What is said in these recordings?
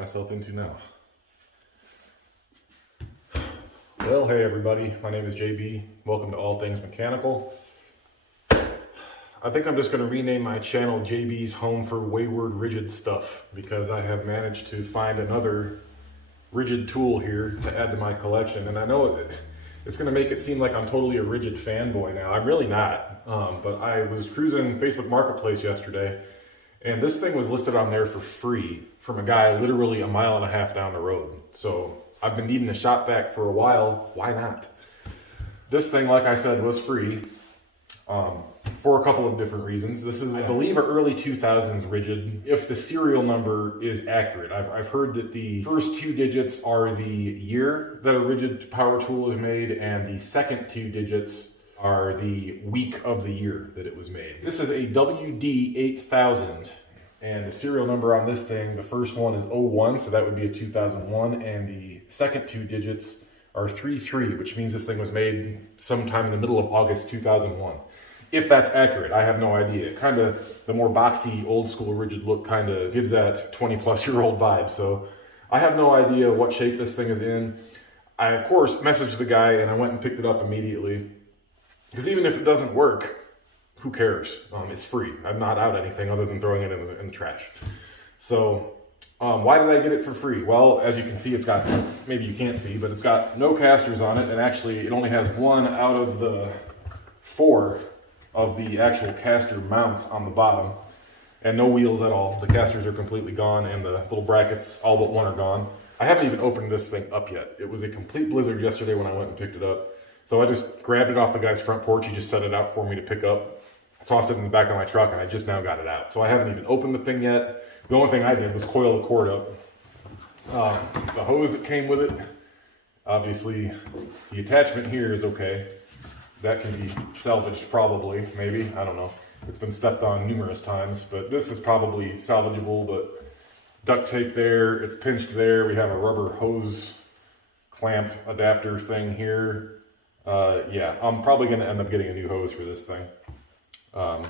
myself into now. Well, hey everybody, my name is JB. Welcome to All Things Mechanical. I think I'm just going to rename my channel JB's Home for Wayward Ridgid Stuff because I have managed to find another Ridgid tool here to add to my collection. And I know it's going to make it seem like I'm totally a Ridgid fanboy now. I'm really not. But I was cruising Facebook Marketplace yesterday, and this thing was listed on there for free from a guy literally 1.5 miles down the road. So I've been needing a shop vac for a while. Why not? This thing, like I said, was free for a couple of different reasons. This is, I believe, an early 2000s Ridgid, if the serial number is accurate. I've heard that the first 2 digits are the year that a Ridgid power tool is made, and the second 2 digits are the week of the year that it was made. This is a WD8000, and the serial number on this thing, the first one is 01, so that would be a 2001, and the second 2 digits are 33, which means this thing was made sometime in the middle of August 2001. If that's accurate, I have no idea. It kind of, the more boxy, old school Ridgid look kind of gives that 20-plus-year-old vibe, so I have no idea what shape this thing is in. I, of course, messaged the guy, and I went and picked it up immediately. Because even if it doesn't work, who cares? It's free. I'm not out anything other than throwing it in the trash. So why did I get it for free? Well, as you can see, it's got, maybe you can't see, but it's got no casters on it. And actually, it only has 1 out of the 4 of the actual caster mounts on the bottom. And no wheels at all. The casters are completely gone, and the little brackets, all but 1 are gone. I haven't even opened this thing up yet. It was a complete blizzard yesterday when I went and picked it up. So I just grabbed it off the guy's front porch. He just set it out for me to pick up. I tossed it in the back of my truck, and I just now got it out. So I haven't even opened the thing yet. The only thing I did was coil the cord up. The hose that came with it, obviously the attachment here is okay. That can be salvaged probably, maybe, I don't know. It's been stepped on numerous times, but this is probably salvageable. But duct tape there, it's pinched there. We have a rubber hose clamp adapter thing here. Yeah, I'm probably going to end up getting a new hose for this thing. Now,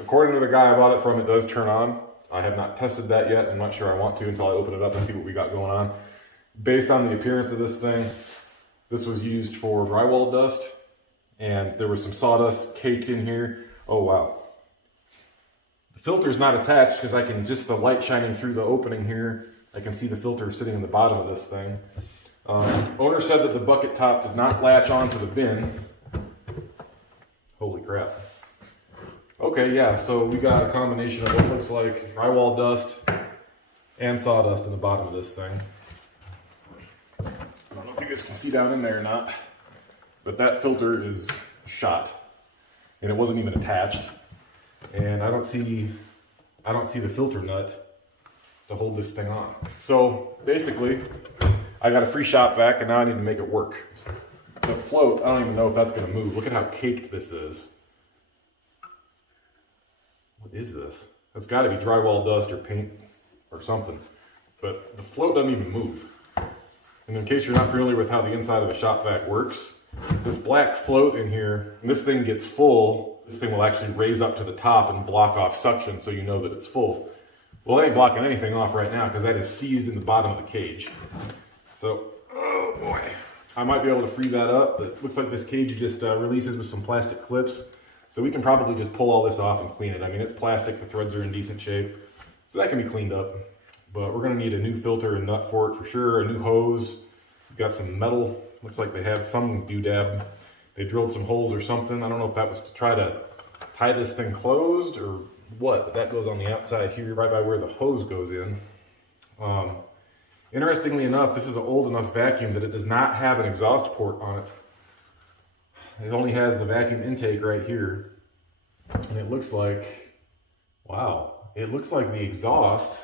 according to the guy I bought it from, it does turn on. I have not tested that yet. I'm not sure I want to until I open it up and see what we got going on. Based on the appearance of this thing, this was used for drywall dust, and there was some sawdust caked in here. Oh, wow. The filter's not attached because I can, just the light shining through the opening here, I can see the filter sitting in the bottom of this thing. Owner said that the bucket top did not latch onto the bin. Holy crap. Okay, yeah, so we got a combination of what looks like drywall dust and sawdust in the bottom of this thing. I don't know if you guys can see down in there or not, but that filter is shot, and it wasn't even attached. And I don't see the filter nut to hold this thing on. So basically, I got a free shop vac, and now I need to make it work. The float, I don't even know if that's going to move. Look at how caked this is. What is this? That's got to be drywall dust or paint or something. But the float doesn't even move. And in case you're not familiar with how the inside of a shop vac works, this black float in here, when this thing gets full, this thing will actually raise up to the top and block off suction so you know that it's full. Well, it ain't blocking anything off right now because that is seized in the bottom of the cage. So, oh boy, I might be able to free that up, but it looks like this cage just releases with some plastic clips. So we can probably just pull all this off and clean it. I mean, it's plastic, the threads are in decent shape, so that can be cleaned up. But we're gonna need a new filter and nut for it for sure, a new hose. We've got some metal, looks like they have some doodad. They drilled some holes or something. I don't know if that was to try to tie this thing closed or what, but that goes on the outside here, right by where the hose goes in. Interestingly enough, this is an old enough vacuum that it does not have an exhaust port on it. It only has the vacuum intake right here. And it looks like, wow, it looks like the exhaust,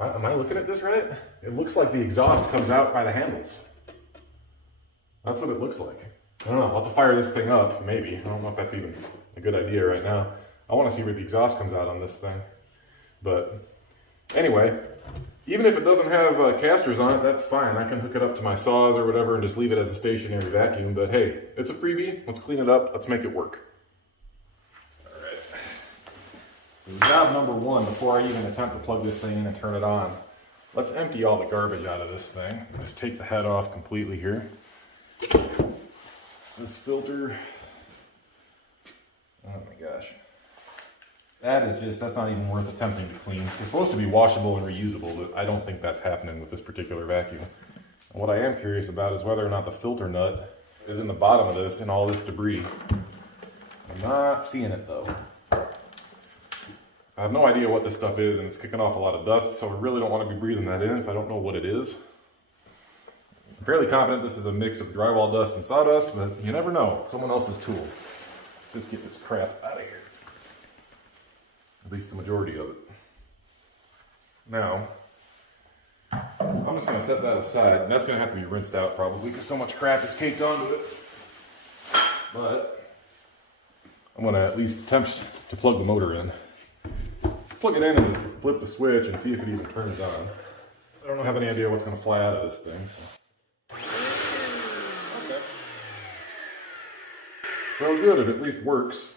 am I looking at this right? It looks like the exhaust comes out by the handles. That's what it looks like. I don't know, I'll have to fire this thing up, maybe. I don't know if that's even a good idea right now. I want to see where the exhaust comes out on this thing. But anyway, even if it doesn't have casters on it, that's fine. I can hook it up to my saws or whatever and just leave it as a stationary vacuum. But hey, it's a freebie. Let's clean it up. Let's make it work. All right. So job number 1, before I even attempt to plug this thing in and turn it on, let's empty all the garbage out of this thing. Just take the head off completely here. This filter, oh my gosh. That's not even worth attempting to clean. It's supposed to be washable and reusable, but I don't think that's happening with this particular vacuum. And what I am curious about is whether or not the filter nut is in the bottom of this and all this debris. I'm not seeing it though. I have no idea what this stuff is, and it's kicking off a lot of dust, so I really don't want to be breathing that in if I don't know what it is. I'm fairly confident this is a mix of drywall dust and sawdust, but you never know. It's someone else's tool. Let's just get this crap out of here. At least the majority of it. Now, I'm just going to set that aside, and that's going to have to be rinsed out probably because so much crap is caked onto it. But I'm going to at least attempt to plug the motor in. Let's plug it in and just flip the switch and see if it even turns on. I don't have any idea what's going to fly out of this thing. So. Okay. Well, good, it at least works.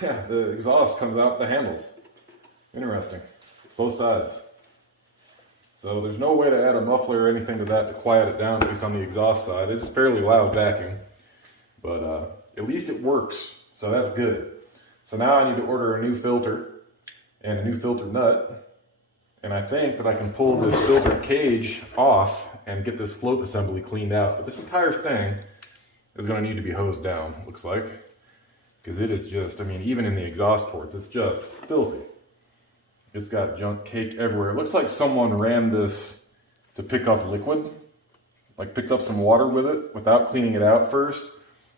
Yeah, the exhaust comes out the handles. Interesting. Both sides. So there's no way to add a muffler or anything to that to quiet it down, at least on the exhaust side. It's fairly loud vacuum, but at least it works, so that's good. So now I need to order a new filter and a new filter nut, and I think that I can pull this filter cage off and get this float assembly cleaned out. But this entire thing is going to need to be hosed down, looks like. Because it is just, I mean, even in the exhaust ports, it's just filthy. It's got junk caked everywhere. It looks like someone ran this to pick up liquid, like picked up some water with it without cleaning it out first,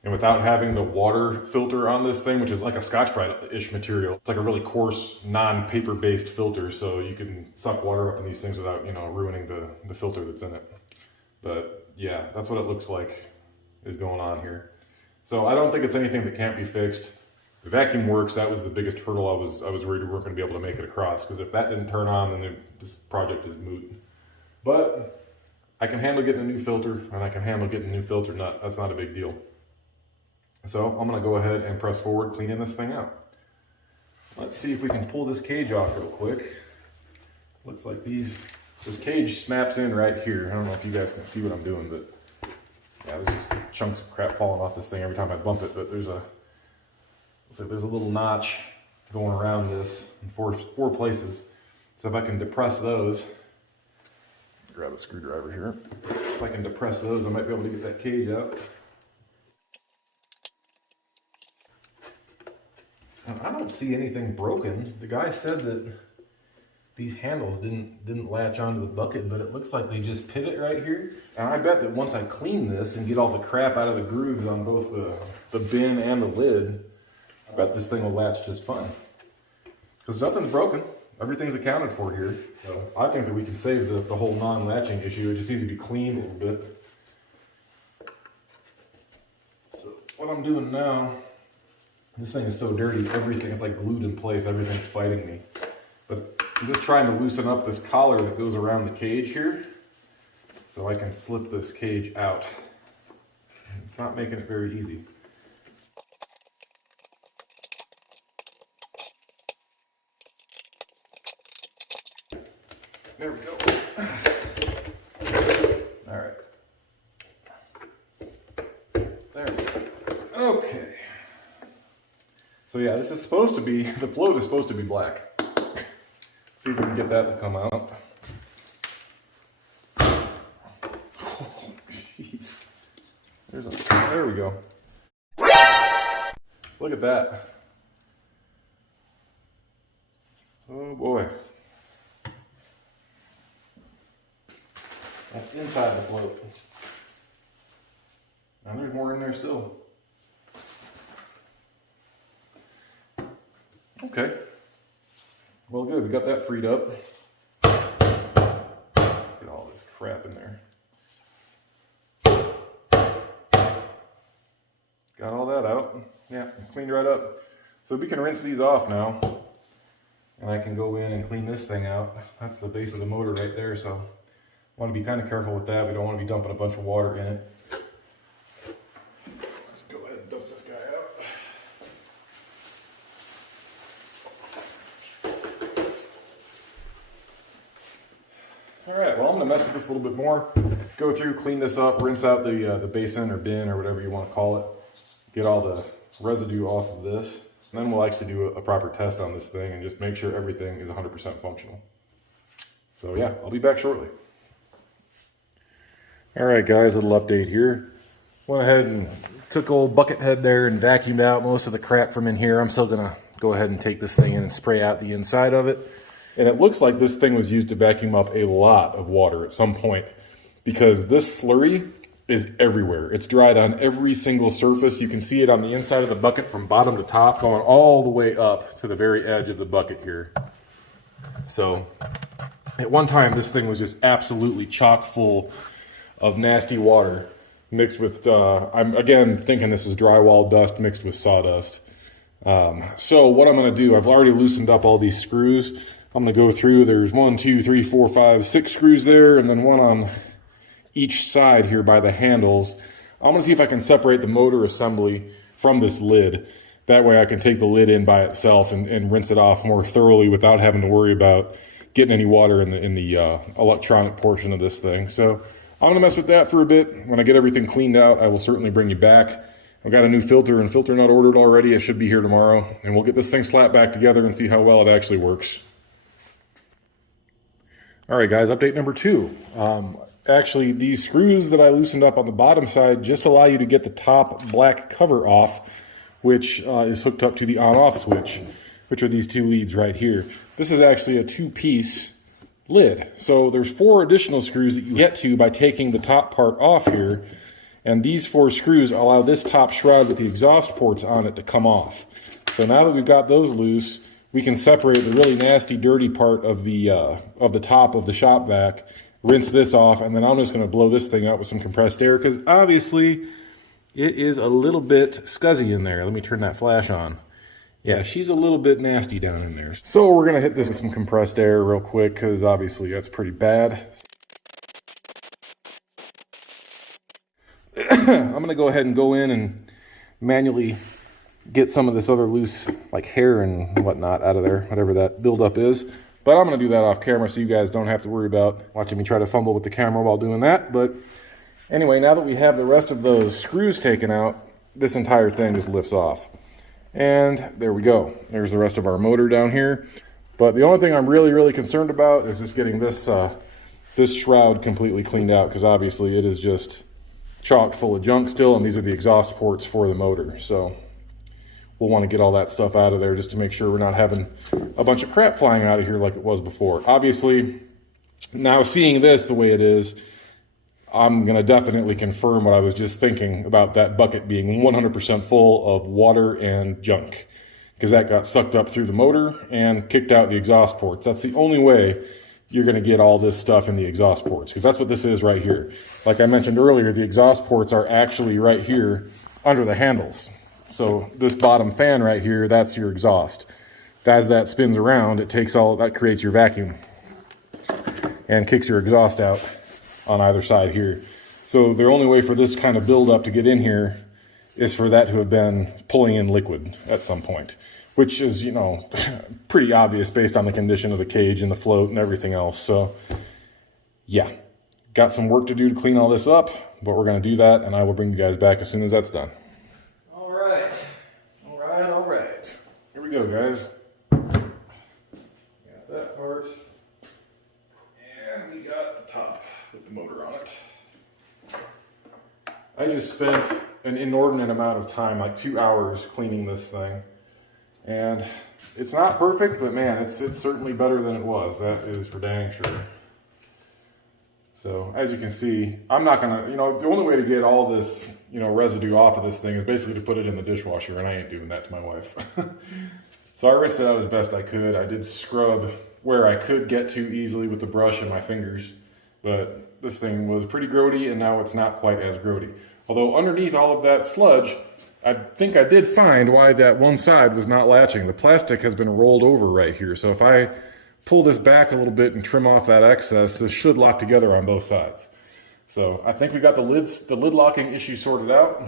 and without having the water filter on this thing, which is like a Scotch-Brite-ish material. It's like a really coarse, non-paper-based filter, so you can suck water up in these things without, you know, ruining the filter that's in it. But yeah, that's what it looks like is going on here. So I don't think it's anything that can't be fixed. The vacuum works. That was the biggest hurdle I was worried we weren't going to be able to make it across, because if that didn't turn on, then this project is moot. But I can handle getting a new filter, and I can handle getting a new filter nut. That's not a big deal. So I'm going to go ahead and press forward, cleaning this thing out. Let's see if we can pull this cage off real quick. Looks like this cage snaps in right here. I don't know if you guys can see what I'm doing, but yeah, there's just chunks of crap falling off this thing every time I bump it, but there's a little notch going around this in four places. So if I can depress those, grab a screwdriver here. If I can depress those, I might be able to get that cage out. And I don't see anything broken. The guy said that these handles didn't latch onto the bucket, but it looks like they just pivot right here. And I bet that once I clean this and get all the crap out of the grooves on both the bin and the lid, I bet this thing will latch just fine. Because nothing's broken. Everything's accounted for here. So I think that we can save the whole non-latching issue. It just needs to be cleaned a little bit. So what I'm doing now, this thing is so dirty, everything is like glued in place. Everything's fighting me. But I'm just trying to loosen up this collar that goes around the cage here so I can slip this cage out. It's not making it very easy. There we go. All right. There we go. Okay. So yeah, this is supposed to be, the float is supposed to be black. See if we can get that to come out. Oh, jeez. There we go. Look at that. Oh boy. That's inside the float. And there's more in there still. Okay. Well, good. We got that freed up. Get all this crap in there. Got all that out. Yeah, cleaned right up. So we can rinse these off now. and I can go in and clean this thing out. That's the base of the motor right there, so I want to be kind of careful with that. We don't want to be dumping a bunch of water in it. Go ahead and dump this guy out. All right, well, I'm gonna mess with this a little bit more. Go through, clean this up, rinse out the basin or bin or whatever you want to call it. Get all the residue off of this. And then we'll actually do a proper test on this thing and just make sure everything is 100% functional. So yeah, I'll be back shortly. All right, guys, a little update here. Went ahead and took old bucket head there and vacuumed out most of the crap from in here. I'm still gonna go ahead and take this thing in and spray out the inside of it. And it looks like this thing was used to vacuum up a lot of water at some point, because this slurry is everywhere. It's dried on every single surface. You can see it on the inside of the bucket from bottom to top, going all the way up to the very edge of the bucket here. So at one time, this thing was just absolutely chock full of nasty water mixed with, I'm again thinking this is drywall dust mixed with sawdust. So what I'm gonna do, I've already loosened up all these screws. I'm gonna go through, there's 1, 2, 3, 4, 5, 6 screws there, and then one on each side here by the handles. I'm gonna see if I can separate the motor assembly from this lid. That way I can take the lid in by itself and rinse it off more thoroughly without having to worry about getting any water in the electronic portion of this thing. So I'm gonna mess with that for a bit. When I get everything cleaned out, I will certainly bring you back. I've got a new filter and filter nut ordered already. It should be here tomorrow, and we'll get this thing slapped back together and see how well it actually works. All right, guys, update number 2. Actually, these screws that I loosened up on the bottom side just allow you to get the top black cover off, which is hooked up to the on-off switch, which are these 2 leads right here. This is actually a 2-piece lid. So there's 4 additional screws that you get to by taking the top part off here, and these 4 screws allow this top shroud with the exhaust ports on it to come off. So now that we've got those loose, we can separate the really nasty, dirty part of the top of the shop vac, rinse this off, and then I'm just going to blow this thing out with some compressed air, because obviously it is a little bit scuzzy in there. Let me turn that flash on. Yeah, she's a little bit nasty down in there. So we're going to hit this with some compressed air real quick, because obviously that's pretty bad. I'm going to go ahead and go in and manually get some of this other loose like hair and whatnot out of there, whatever that buildup is. But I'm going to do that off camera so you guys don't have to worry about watching me try to fumble with the camera while doing that. But anyway, now that we have the rest of those screws taken out, this entire thing just lifts off. And there we go. There's the rest of our motor down here. But the only thing I'm really concerned about is just getting this this shroud completely cleaned out, because obviously it is just chock full of junk still, and these are the exhaust ports for the motor. So we'll want to get all that stuff out of there just to make sure we're not having a bunch of crap flying out of here like it was before. Obviously, now seeing this the way it is, I'm going to definitely confirm what I was just thinking about that bucket being 100% full of water and junk, because that got sucked up through the motor and kicked out the exhaust ports. That's the only way you're going to get all this stuff in the exhaust ports, because that's what this is right here. Like I mentioned earlier, the exhaust ports are actually right here under the handles. So this bottom fan right here, that's your exhaust. As that spins around, it takes all, that creates your vacuum and kicks your exhaust out on either side here. So the only way for this kind of buildup to get in here is for that to have been pulling in liquid at some point, which is, you know, pretty obvious based on the condition of the cage and the float and everything else. So yeah, got some work to do to clean all this up, but we're going to do that, and I will bring you guys back as soon as that's done. All right. Here we go, guys. Got that part. And we got the top with the motor on it. I just spent an inordinate amount of time, like 2 hours, cleaning this thing. And it's not perfect, but man, it's certainly better than it was. That is for dang sure. So as you can see, I'm not gonna, you know, the only way to get all this, you know, residue off of this thing is basically to put it in the dishwasher, and I ain't doing that to my wife. So I rinsed it out as best I could. I did scrub where I could get to easily with the brush and my fingers, but this thing was pretty grody, and now it's not quite as grody. Although underneath all of that sludge, I think I did find why that one side was not latching. The plastic has been rolled over right here. So if I pull this back a little bit and trim off that excess, this should lock together on both sides. So I think we got the lid locking issue sorted out.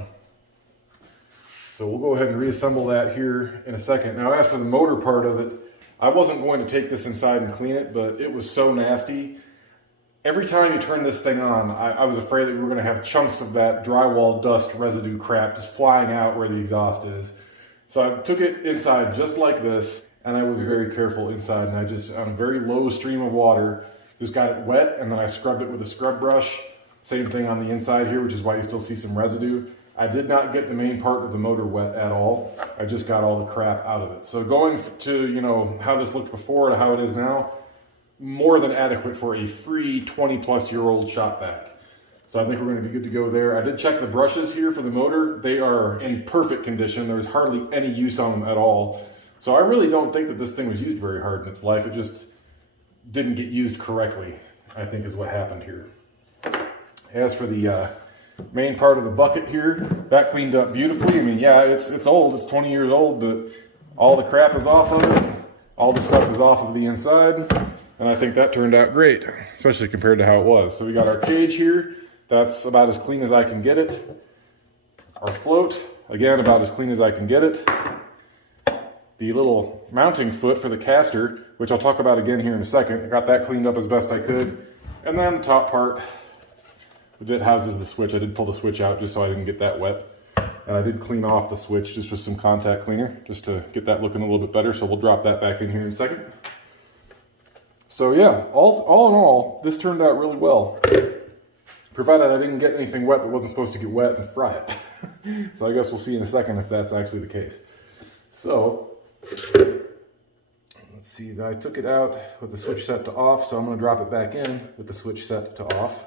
So we'll go ahead and reassemble that here in a second. Now, as for the motor part of it, I wasn't going to take this inside and clean it, but it was so nasty. Every time you turn this thing on, I was afraid that we were going to have chunks of that drywall dust residue crap just flying out where the exhaust is. So I took it inside just like this, and I was very careful inside, and I just, on a very low stream of water, just got it wet, and then I scrubbed it with a scrub brush. Same thing on the inside here, which is why you still see some residue. I did not get the main part of the motor wet at all. I just got all the crap out of it. So going to, you know, how this looked before to how it is now, more than adequate for a free 20-plus-year-old shop vac. So I think we're going to be good to go there. I did check the brushes here for the motor. They are in perfect condition. There's hardly any use on them at all. So I really don't think that this thing was used very hard in its life. It just didn't get used correctly, I think is what happened here. As for the main part of the bucket here, that cleaned up beautifully. I mean, yeah, it's old. It's 20 years old, but all the crap is off of it. All the stuff is off of the inside. And I think that turned out great, especially compared to how it was. So we got our cage here. That's about as clean as I can get it. Our float, again, about as clean as I can get it. The little mounting foot for the caster, which I'll talk about again here in a second. I got that cleaned up as best I could. And then the top part that houses the switch. I did pull the switch out just so I didn't get that wet. And I did clean off the switch just with some contact cleaner, just to get that looking a little bit better. So we'll drop that back in here in a second. So yeah, all in all, this turned out really well. Provided I didn't get anything wet that wasn't supposed to get wet and fry it. So I guess we'll see in a second if that's actually the case. So, let's see, I took it out with the switch set to off, so I'm going to drop it back in with the switch set to off.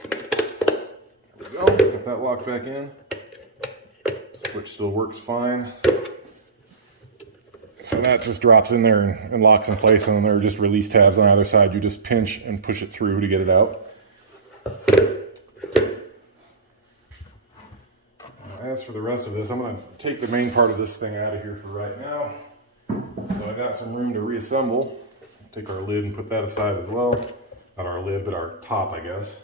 There we go, got that locked back in. Switch still works fine. So that just drops in there and locks in place, and then there are just release tabs on either side. You just pinch and push it through to get it out. As for the rest of this, I'm going to take the main part of this thing out of here for right now. So I got some room to reassemble. Take our lid and put that aside as well. Not our lid, but our top, I guess.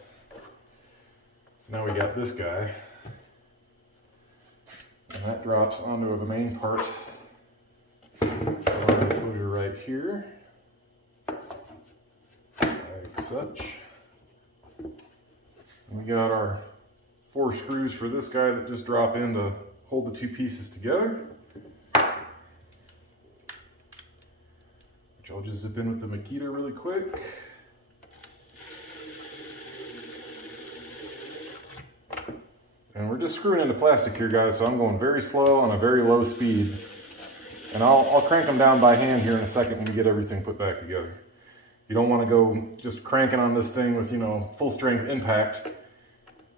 So now we got this guy. And that drops onto the main part. Enclosure right here, like such. And we got our 4 screws for this guy that just drop in to hold the 2 pieces together, which I'll just zip in with the Makita really quick. And we're just screwing into plastic here, guys, so I'm going very slow on a very low speed. And I'll crank them down by hand here in a second when we get everything put back together. You don't want to go just cranking on this thing with, you know, full strength impact,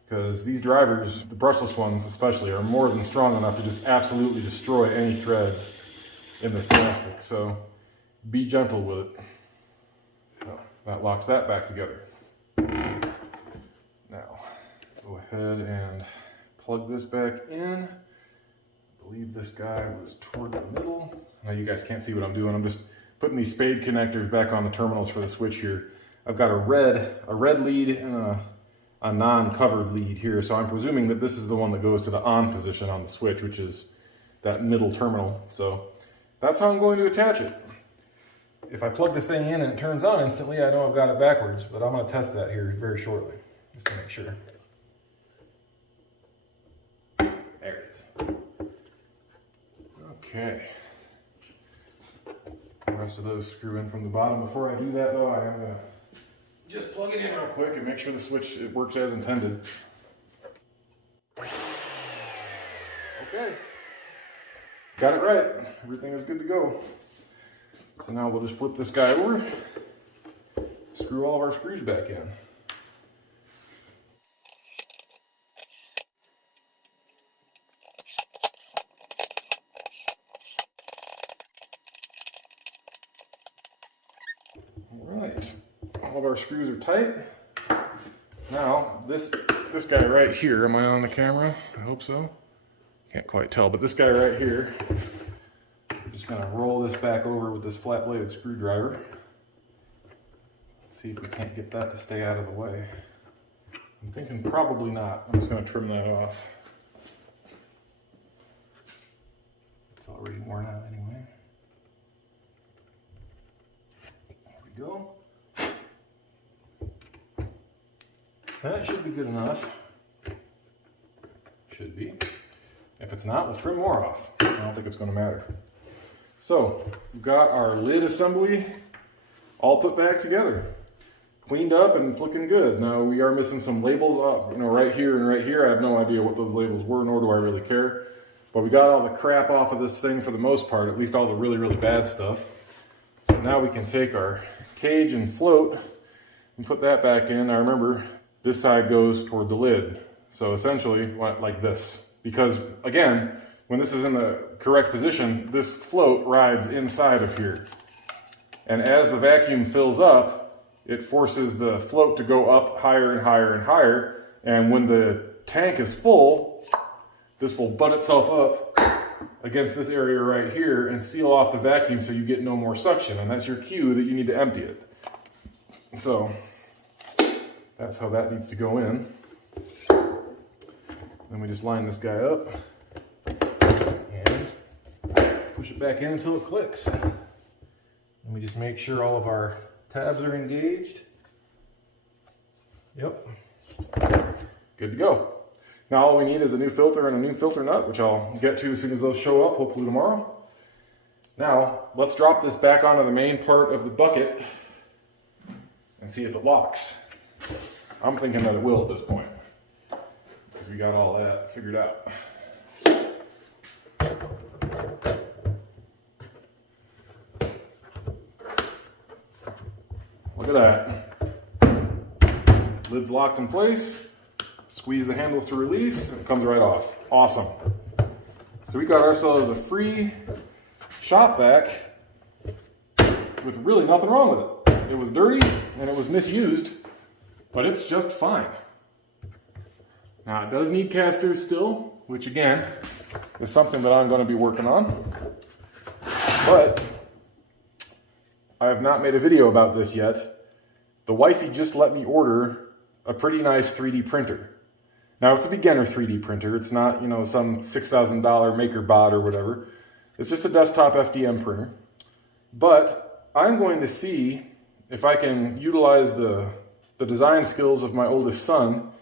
because these drivers, the brushless ones especially, are more than strong enough to just absolutely destroy any threads in this plastic. So be gentle with it. So that locks that back together. Now, go ahead and plug this back in. I believe this guy was toward the middle. Now you guys can't see what I'm doing. I'm just putting these spade connectors back on the terminals for the switch here. I've got a red lead and a non-covered lead here, so I'm presuming that this is the one that goes to the on position on the switch, which is that middle terminal. So that's how I'm going to attach it. If I plug the thing in and it turns on instantly, I know I've got it backwards, but I'm going to test that here very shortly, just to make sure. There it is. Okay. The rest of those screw in from the bottom. Before I do that though, I am going to just plug it in real quick and make sure the switch works as intended. Okay. Got it right. Everything is good to go. So now we'll just flip this guy over, screw all of our screws back in. Alright, all of our screws are tight. Now, this guy right here, am I on the camera? I hope so. Can't quite tell, but this guy right here, I'm just gonna roll this back over with this flat bladed screwdriver. See if we can't get that to stay out of the way. I'm thinking probably not. I'm just gonna trim that off. It's already worn out anyway. There we go. That should be good enough. Should be. If it's not, we'll trim more off. I don't think it's going to matter. So, we've got our lid assembly all put back together. Cleaned up and it's looking good. Now, we are missing some labels off, right here and right here. I have no idea what those labels were, nor do I really care. But we got all the crap off of this thing for the most part, at least all the really, really bad stuff. So now we can take our cage and float and put that back in. Now remember, this side goes toward the lid. So essentially, like this. Because again, when this is in the correct position, this float rides inside of here. And as the vacuum fills up, it forces the float to go up higher and higher and higher. And when the tank is full, this will butt itself up against this area right here and seal off the vacuum so you get no more suction. And that's your cue that you need to empty it. So that's how that needs to go in. Then we just line this guy up and push it back in until it clicks. And we just make sure all of our tabs are engaged. Yep. Good to go. Now all we need is a new filter and a new filter nut, which I'll get to as soon as those show up, hopefully tomorrow. Now, let's drop this back onto the main part of the bucket and see if it locks. I'm thinking that it will at this point, because we got all that figured out. Look at that. Lid's locked in place. Squeeze the handles to release, and it comes right off. Awesome. So we got ourselves a free shop vac with really nothing wrong with it. It was dirty and it was misused, but it's just fine. Now it does need casters still, which again is something that I'm going to be working on. But I have not made a video about this yet. The wifey just let me order a pretty nice 3D printer. Now it's a beginner 3D printer. It's not, some $6,000 MakerBot or whatever. It's just a desktop FDM printer. But I'm going to see if I can utilize the design skills of my oldest son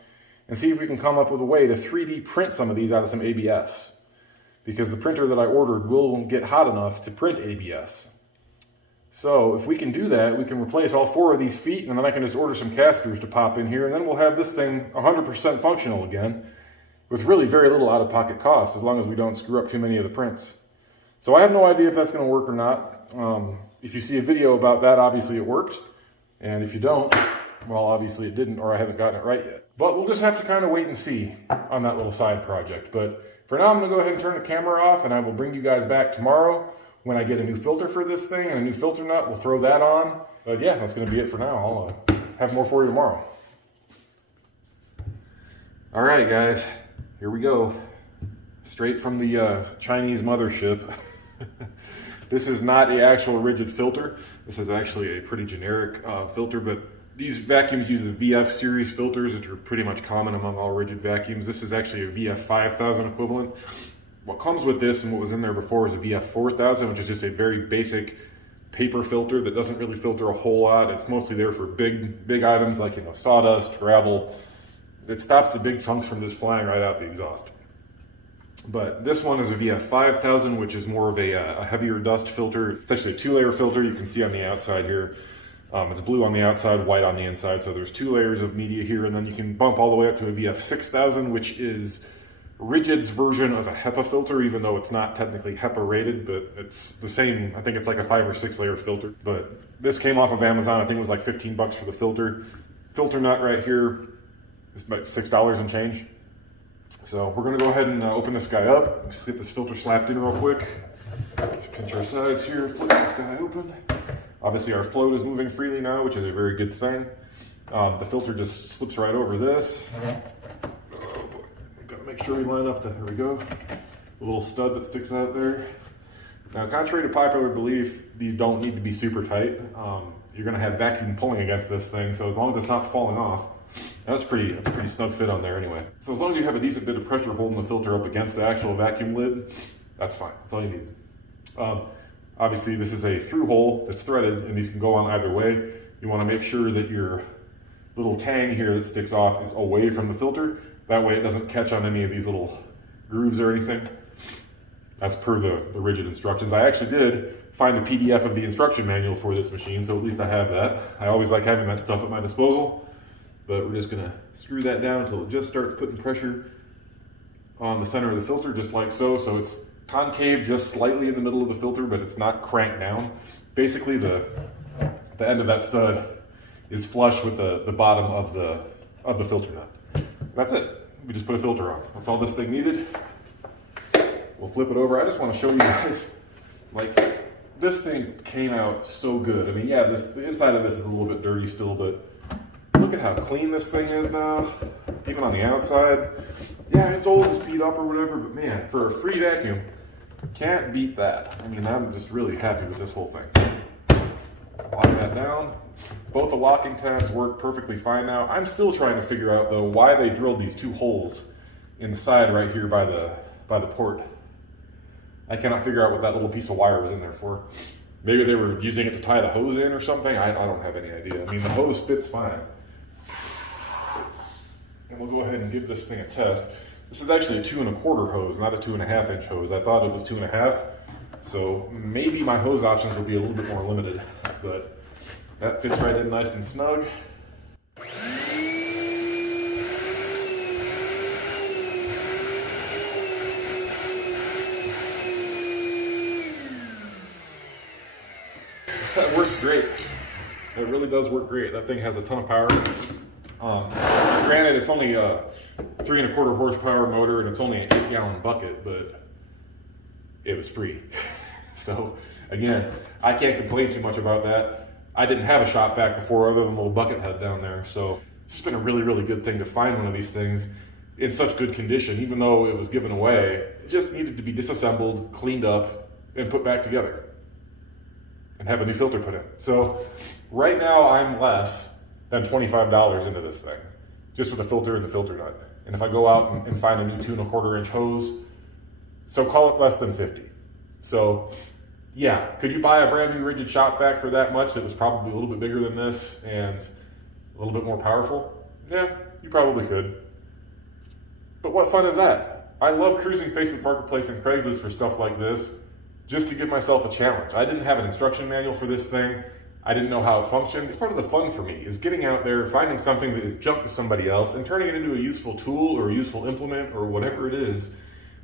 and see if we can come up with a way to 3D print some of these out of some ABS. Because the printer that I ordered will get hot enough to print ABS. So if we can do that, we can replace all 4 of these feet, and then I can just order some casters to pop in here, and then we'll have this thing 100% functional again with really very little out-of-pocket cost, as long as we don't screw up too many of the prints. So I have no idea if that's going to work or not. If you see a video about that, obviously it worked. And if you don't, well, obviously it didn't, or I haven't gotten it right yet. But we'll just have to kind of wait and see on that little side project. But for now, I'm going to go ahead and turn the camera off, and I will bring you guys back tomorrow when I get a new filter for this thing and a new filter nut. We'll throw that on. But yeah, that's going to be it for now. I'll have more for you tomorrow. All right, guys, here we go. Straight from the Chinese mothership. This is not an actual Ridgid filter. This is actually a pretty generic filter, but these vacuums use the VF series filters, which are pretty much common among all Ridgid vacuums. This is actually a VF 5000 equivalent. What comes with this and what was in there before is a VF 4000, which is just a very basic paper filter that doesn't really filter a whole lot. It's mostly there for big items like sawdust, gravel. It stops the big chunks from just flying right out the exhaust. But this one is a VF 5000, which is more of a heavier dust filter. It's actually a 2-layer filter. You can see on the outside here. It's blue on the outside, white on the inside. So there's 2 layers of media here, and then you can bump all the way up to a VF 6000, which is Ridgid's version of a HEPA filter, even though it's not technically HEPA rated, but it's the same. I think it's like a 5 or 6 layer filter. But this came off of Amazon. I think it was like 15 bucks for the filter. Filter nut right here is about $6 and change. So we're gonna go ahead and open this guy up. Just get this filter slapped in real quick. Just pinch our sides here, flip this guy open. Obviously our float is moving freely now, which is a very good thing. The filter just slips right over this. Oh boy, we gotta make sure we line up there we go. the little stud that sticks out there. Now, contrary to popular belief, these don't need to be super tight. You're gonna have vacuum pulling against this thing, so as long as it's not falling off, that's a pretty snug fit on there anyway. So as long as you have a decent bit of pressure holding the filter up against the actual vacuum lid, that's fine, that's all you need. Obviously this is a through hole that's threaded, and these can go on either way. You wanna make sure that your little tang here that sticks off is away from the filter. That way it doesn't catch on any of these little grooves or anything. That's per the Ridgid instructions. I actually did find a PDF of the instruction manual for this machine, so at least I have that. I always like having that stuff at my disposal, but we're just gonna screw that down until it just starts putting pressure on the center of the filter, just like so. So it's concave just slightly in the middle of the filter, but it's not cranked down. Basically, the end of that stud is flush with the bottom of the filter nut. That's it. We just put a filter on. That's all this thing needed. We'll flip it over. I just want to show you guys, like, this thing came out so good. I mean, yeah, the inside of this is a little bit dirty still, but look at how clean this thing is now, even on the outside. Yeah, it's old, it's beat up or whatever, but man, for a free vacuum, can't beat that. I mean, I'm just really happy with this whole thing. Lock that down. Both the locking tabs work perfectly fine now. I'm still trying to figure out, though, why they drilled these two holes in the side right here by the port. I cannot figure out what that little piece of wire was in there for. Maybe they were using it to tie the hose in or something. I don't have any idea. I mean, the hose fits fine. And we'll go ahead and give this thing a test. This is actually a 2 1/4 hose, not a 2.5 inch hose. I thought it was 2.5. So maybe my hose options will be a little bit more limited, but that fits right in nice and snug. That works great. It really does work great. That thing has a ton of power. Granted, it's only a 3 1/4 horsepower motor and it's only an 8-gallon bucket, but it was free. So again, I can't complain too much about that. I didn't have a shop vac before other than the little bucket head down there. So it's been a really, really good thing to find one of these things in such good condition. Even though it was given away, it just needed to be disassembled, cleaned up, and put back together, and have a new filter put in. So right now I'm less than $25 into this thing, just with the filter and the filter nut. And if I go out and find a new 2 1/4 inch hose, so call it less than 50. So yeah, could you buy a brand new Ridgid shop vac for that much that was probably a little bit bigger than this and a little bit more powerful? Yeah, you probably could. But what fun is that? I love cruising Facebook Marketplace and Craigslist for stuff like this, just to give myself a challenge. I didn't have an instruction manual for this thing. I didn't know how it functioned. It's part of the fun for me, is getting out there, finding something that is junk to somebody else and turning it into a useful tool or a useful implement or whatever it is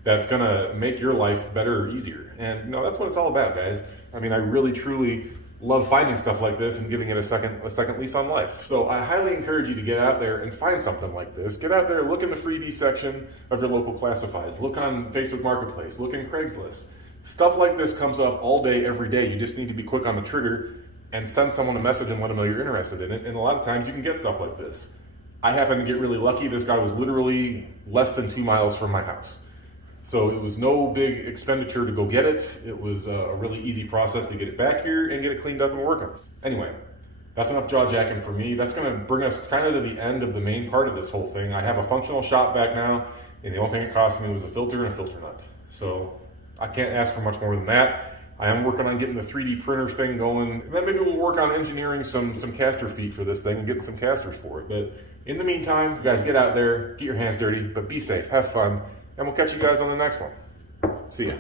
that's gonna make your life better or easier. And that's what it's all about, guys. I mean, I really, truly love finding stuff like this and giving it a second lease on life. So I highly encourage you to get out there and find something like this. Get out there, look in the freebie section of your local classifieds. Look on Facebook Marketplace, look in Craigslist. Stuff like this comes up all day, every day. You just need to be quick on the trigger and send someone a message and let them know you're interested in it. And a lot of times you can get stuff like this. I happen to get really lucky. This guy was literally less than 2 miles from my house. So it was no big expenditure to go get it. It was a really easy process to get it back here and get it cleaned up and working. Anyway, that's enough jaw jacking for me. That's gonna bring us kind of to the end of the main part of this whole thing. I have a functional shop vac now, and the only thing it cost me was a filter and a filter nut. So I can't ask for much more than that. I am working on getting the 3D printer thing going. And then maybe we'll work on engineering some caster feet for this thing and getting some casters for it. But in the meantime, you guys get out there, get your hands dirty, but be safe, have fun, and we'll catch you guys on the next one. See ya.